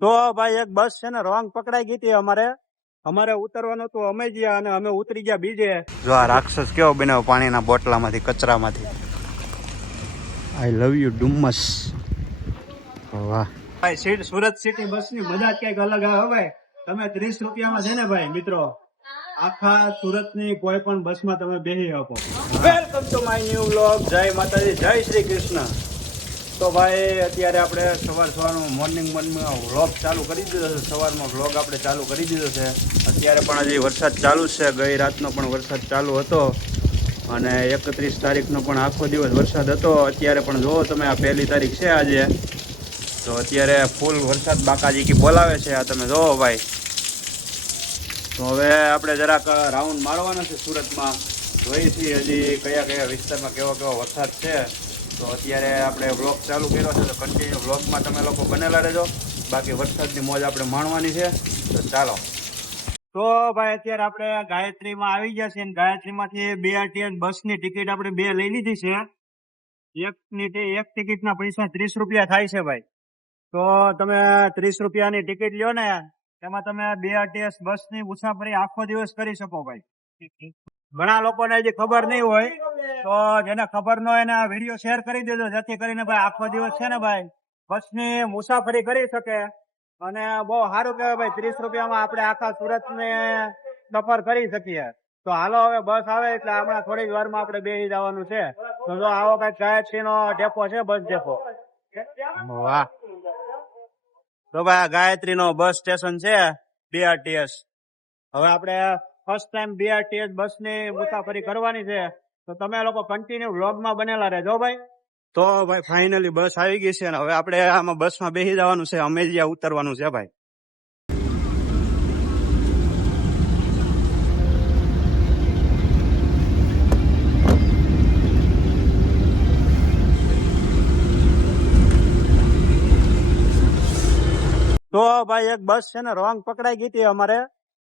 તો ભાઈ એક બસ છે ને રોંગ પકડાઈ ગઈ હતી અમારે ઉતરવાનું હતું, અમે ગયા અને અમે ઉતરી ગયા બીજે. જો આ રાક્ષસ કેવો બનાવ પાણીના બોટલામાંથી, કચરામાંથી. આઈ લવ યુ ડુમ્મસ. વાહ ભાઈ, સુરત સિટી બસ ની મજા જ કઈક અલગ આવે ભાઈ. તમે 30 રૂપિયામાં છે ને ભાઈ મિત્રો, આખા સુરત ની કોઈ પણ બસ માં તમે બેસી શકો. Welcome to my new vlog. જય માતાજી, જય શ્રી કૃષ્ણ. તો ભાઈ અત્યારે આપણે સવારનું મોર્નિંગ વ્લોગ ચાલુ કરી દીધો છે. સવારમાં વ્લોગ આપણે ચાલુ કરી દીધો છે. અત્યારે પણ હજી વરસાદ ચાલુ જ છે. ગઈ રાતનો પણ વરસાદ ચાલુ હતો અને 31 તારીખનો પણ આખો દિવસ વરસાદ હતો. અત્યારે પણ જુઓ તમે, આ 1 તારીખ છે આજે, તો અત્યારે ફૂલ વરસાદ બાકાજી કી બોલાવે છે. આ તમે જોવો ભાઈ. તો હવે આપણે જરાક રાઉન્ડ મારવાના છે સુરતમાં. જોઈએ છીએ હજી કયા કયા વિસ્તારમાં કેવો વરસાદ છે. તો અત્યારે આપણે વ્લોગ ચાલુ કર્યો છે, તો કન્ટિન્યુ વ્લોગમાં તમે લોકો બનેલા રહેજો. બાકી વરસાદની મોજ આપણે માણવાની છે. તો ચાલો. તો ભાઈ અત્યારે આપણે ગાયત્રીમાં આવી ગયા છીએ. ગાયત્રીમાંથી BRTS બસની ટિકિટ આપણે 2 લઈ લીધી છે. એક ટિકિટના પૈસા 30 રૂપિયા થાય છે ભાઈ. તો તમે 30 રૂપિયાની ટિકિટ લ્યો ને, એમાં તમે BRTS બસની મુસાફરી આખો દિવસ કરી શકો ભાઈ. ઘણા લોકોને હજી ખબર નહીં હોય, તો જેને ખબર ન હોય એને આ વિડીયો શેર કરી દેજો, જેથી કરીને ભાઈ આખો દિવસ છે ને ભાઈ બસની મુસાફરી કરી શકે. અને બહુ સારું કહેવાય ભાઈ, 30 રૂપિયામાં આપણે આખા સુરત ને સફર કરી શકીએ. તો હાલો હવે બસ આવે એટલે હમણાં થોડીક વારમાં આપણે બેસી જવાનું છે. તો જો આવો કઈ ગાયત્રી નો ડેપો છે, બસ ડેપો. વાહ. તો ભાઈ આ ગાયત્રી નો બસ સ્ટેશન છે BRTS. હવે આપણે ફર્સ્ટ ટાઈમ BRTS બસ ની મુસાફરી કરવાની છે. તો તમે લોકો કન્ટિન્યુ વ્લોગમાં બનેલા રહેજો ભાઈ. તો ભાઈ ફાઇનલી બસ આવી ગઈ છે અને હવે આપણે આમાં બસમાં બેસી જવાનું છે. અમે જ્યાં ઉતરવાનું છે ભાઈ. તો ભાઈ એક બસ છે ને રોંગ પકડાઈ ગઈ હતી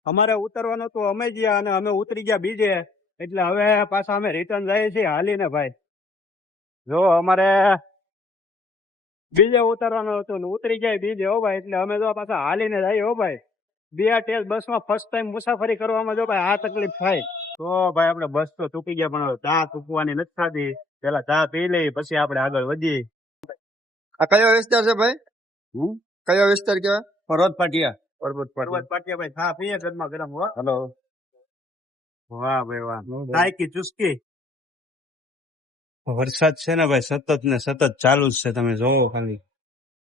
અમારે ઉતરવાનું હતું, અમે ગયા અને અમે ઉતરી ગયા બીજે. એટલે હવે પાછા અમે રિટર્ન જઈએ છીએ હાલીને ભાઈ. જો અમારે બીજે ઉતરવાનું હતું ને ઉતરી જાય બીજે હો ભાઈ. એટલે અમે જો પાછા હાલીને જઈએ હો ભાઈ. BRTS બસમાં ફર્સ્ટ ટાઈમ મુસાફરી કરવામાં જો ભાઈ આ તકલીફ થાય. તો ભાઈ આપણે બસ તો ચૂકી ગયા, પણ ચા ચૂકવાની નથી થતી. પેલા ચા પી લઈ પછી આપણે આગળ વધીએ. આ કયો વિસ્તાર છે ભાઈ? કયો વિસ્તાર કેવાય? પર્વત પાટિયા ભાઈ. ચા પીએ ગરમા ગરમ. હો હેલો. વાહ ભાઈ વાહ, તાયકી ચુસ્કી. વરસાદ છે ને ભાઈ સતત ને સતત ચાલુ જ છે, તમે જોવો ખાલી.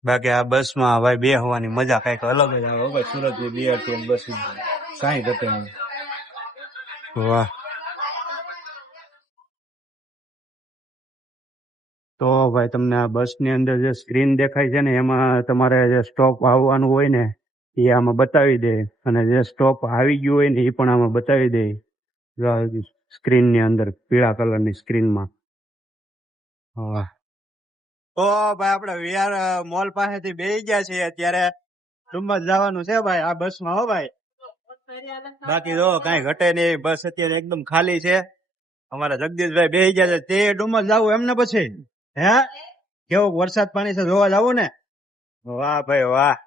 બાકી આ બસમાં ભાઈ બેસવાની મજા કઈક અલગ જ આવે ભાઈ. સુરત ની BRTS બસ કઈ ઘટે. વાહ. તો ભાઈ તમને આ બસ ની અંદર જે સ્ક્રીન દેખાય છે ને, એમાં તમારે જે સ્ટોપ આવવાનું હોય ને એ આમાં બતાવી દે, અને જે સ્ટોપ આવી ગયું હોય ને એ પણ આમાં બતાવી દે. સ્ક્રીન ની અંદર પીળા કલરની સ્ક્રીનમાં. વાહ. તો ભાઈ આપણે VR મોલ પાસેથી બેસી ગયા છીએ. અત્યારે ડુમ્મસ જવાનું છે ભાઈ આ બસમાં. હો ભાઈ. બાકી જો કઈ ઘટે નહીં, બસ અત્યારે એકદમ ખાલી છે. અમારા જગદીશભાઈ બેસી ગયા છે. તે ડુમ્મસ જવું એમને પછી હે કેવો વરસાદ પાણી છે જોવા જવું ને. વાહ ભાઈ વાહ.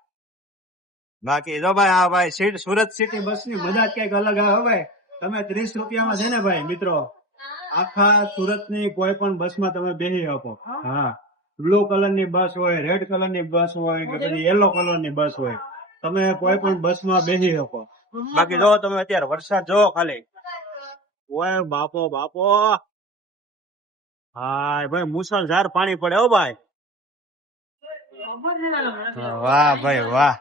બાકી જો ભાઈ આ ભાઈ સુરત સિટી બસ ની મજા જ કઈક અલગ આવે ભાઈ. તમે 30 રૂપિયામાં છે ને ભાઈ મિત્રો, આખા સુરત ની કોઈ પણ બસ માં તમે બેસી શકો. હા, બ્લુ કલર ની બસ હોય, રેડ કલર ની બસ હોય કે પછી યલો કલર ની બસ હોય, તમે કોઈ પણ બસ માં બેસી શકો. બાકી જો તમે અત્યારે વરસાદ જોવો ખાલી. ઓય બાપો બાપો. હા ભાઈ મુસળધાર પાણી પડે હો ભાઈ. વાહ ભાઈ વાહ.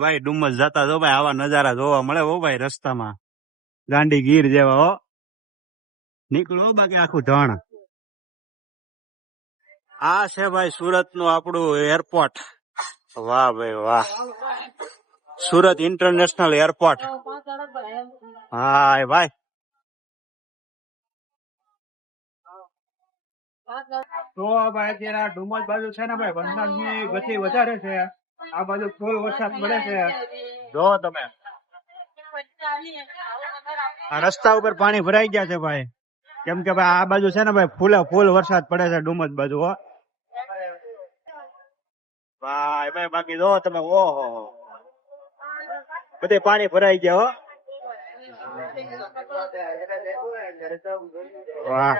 ભાઈ ડુમ્મસ જતા જો ભાઈ આવા નજારા જોવા મળે હો ભાઈ. રસ્તામાં ગાંડી ગીર જેવા હો નીકળો. બાકી આખું ધણ. આ છે ભાઈ સુરત નું આપણું એરપોર્ટ. વાહ ભાઈ વાહ. Surat international airport. હા ભાઈ. તો ભાઈ અત્યારે આ ડુમસ બાજુ છે ને ભાઈ વરસાદની ગતિ વધારે છે. આ બાજુ ફૂલ વરસાદ પડે છે. જો તમે આ રસ્તા ઉપર પાણી ભરાઈ ગયા છે ભાઈ. કેમ કે ભાઈ આ બાજુ છે ને ભાઈ ફૂલ વરસાદ પડે છે ડુમસ બાજુ. હો ભાઈ ભાઈ બાકી જો તમે ઓહો બધે પાણી ભરાઈ ગયા. હો વાહ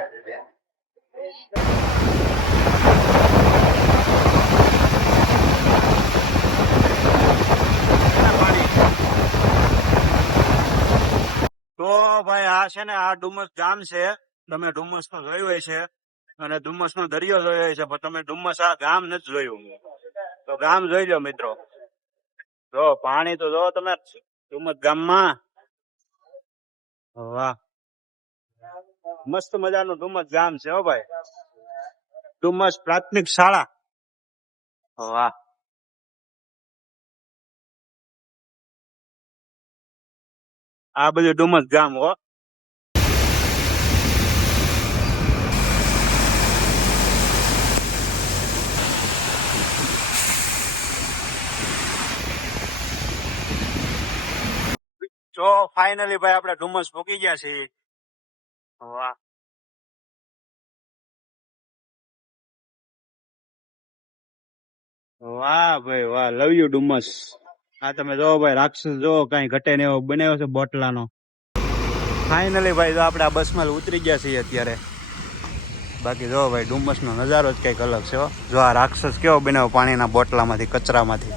તો ભાઈ આ છે ને આ ડુમસ ગામ છે. તમે ડુમસ નો જોયું હોય છે અને ડુમસ નો દરિયો જોયો હોય છે, પણ તમે ડુમસ આ ગામ નથી જોયું. તો ગામ જોઈ લો મિત્રો. જો પાણી તો જો તમે ડુમસ ગામમાં. વાહ મસ્ત મજાનું ડુમસ ગામ છે. હો ભાઈ ડુમસ પ્રાથમિક શાળા. વાહ આ બધું ડુમસ ગામ. હો જો ફાઇનલી ભાઈ આપણે ડુમસ પહોંચી ગયા છીએ. વાહ વાહ ભાઈ વાહ લવ યુ ડુમસ. આ તમે જો ભાઈ રાક્ષસ જો કઈ ઘટે ને એવો બનાવ્યો છે બોટલાનો. ફાઇનલી ભાઈ જો આપણે આ બસમાં ઉતરી ગયા છીએ અત્યારે. બાકી જો ભાઈ ડુમસ નો નજારો જ કઈક અલગ છે. જો આ રાક્ષસ કેવો બનાવ્યો પાણીના બોટલામાંથી કચરામાંથી.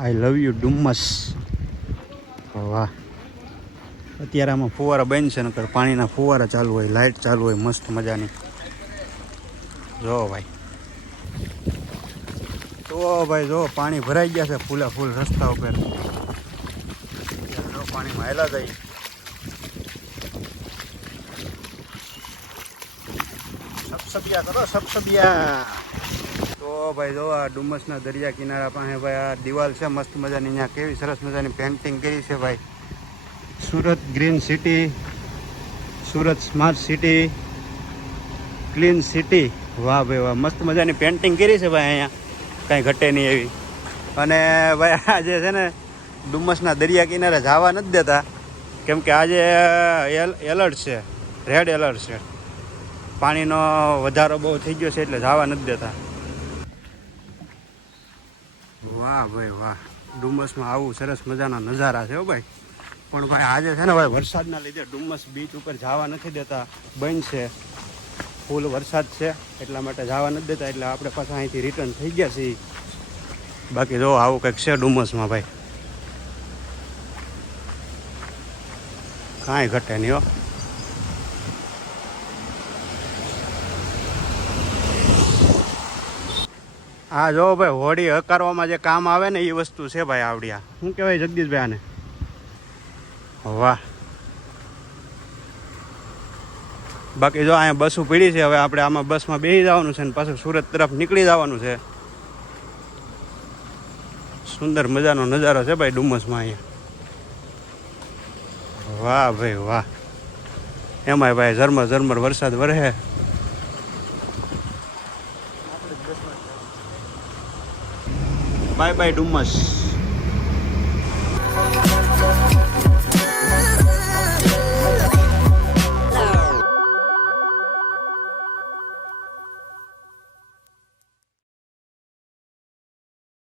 આઈ લવ યુ ડુમસ. વાહ અત્યારે આમાં ફુવારા બંધ છે, નકર પાણીના ફુવારા ચાલુ હોય, લાઇટ ચાલુ હોય મસ્ત મજાની. જો ભાઈ તો ભાઈ જો પાણી ભરાઈ ગયા છે ફૂલ રસ્તા ઉપર. જો પાણીમાં હેલા જાય. સબસબિયા કરો સબસબિયા. તો ભાઈ જો આ ડુમસના દરિયા કિનારા પાસે ભાઈ આ દિવાલ છે મસ્ત મજાની. અહીંયા કેવી સરસ મજાની પેન્ટિંગ કરી છે ભાઈ. Surat green city, Surat smart city, clean city. વાહ ભાઈ વાહ મસ્ત મજાની પેન્ટિંગ કરી છે ભાઈ. અહીંયા કાંઈ ઘટે નહીં એવી. અને ભાઈ આજે છે ને ડુમસના દરિયા કિનારે જવા નથી દેતા, કેમ કે આજે એલર્ટ છે, રેડ એલર્ટ છે. પાણીનો વધારો બહુ થઈ ગયો છે એટલે જવા નથી દેતા. વાહ ભાઈ વાહ ડુમસમાં આવું સરસ મજાના નજારા છે. હો ભાઈ પણ ભાઈ આજે છે ને ભાઈ વરસાદના લીધે ડુમસ બીચ ઉપર જવા નથી દેતા, બંધ છે. ફૂલ વરસાદ છે એટલા માટે જવા નથી દેતા, એટલે આપણે પાછા અહીંથી રિટર્ન થઈ ગયા છીએ. બાકી જો આવું કંઈક છે ડુમસમાં ભાઈ, કાંઈ ઘટે નહીં. હો હા જો ભાઈ હોડી હકારવામાં જે કામ આવે ને એ વસ્તુ છે ભાઈ આવડિયા. શું કહેવાય જગદીશભાઈ આને? વાહ બાકી જો અહીંયા બસો પડી છે. હવે આપણે આમાં બસમાં બેસી જવાનું છે ને પાછું સુરત તરફ નીકળી જવાનું છે. સુંદર મજાનો નજારો છે ભાઈ ડુમસમાં અહીંયા. વાહ ભાઈ વાહ એમાંય ભાઈ ઝરમર વરસાદ વરસે. Bye bye Dumas.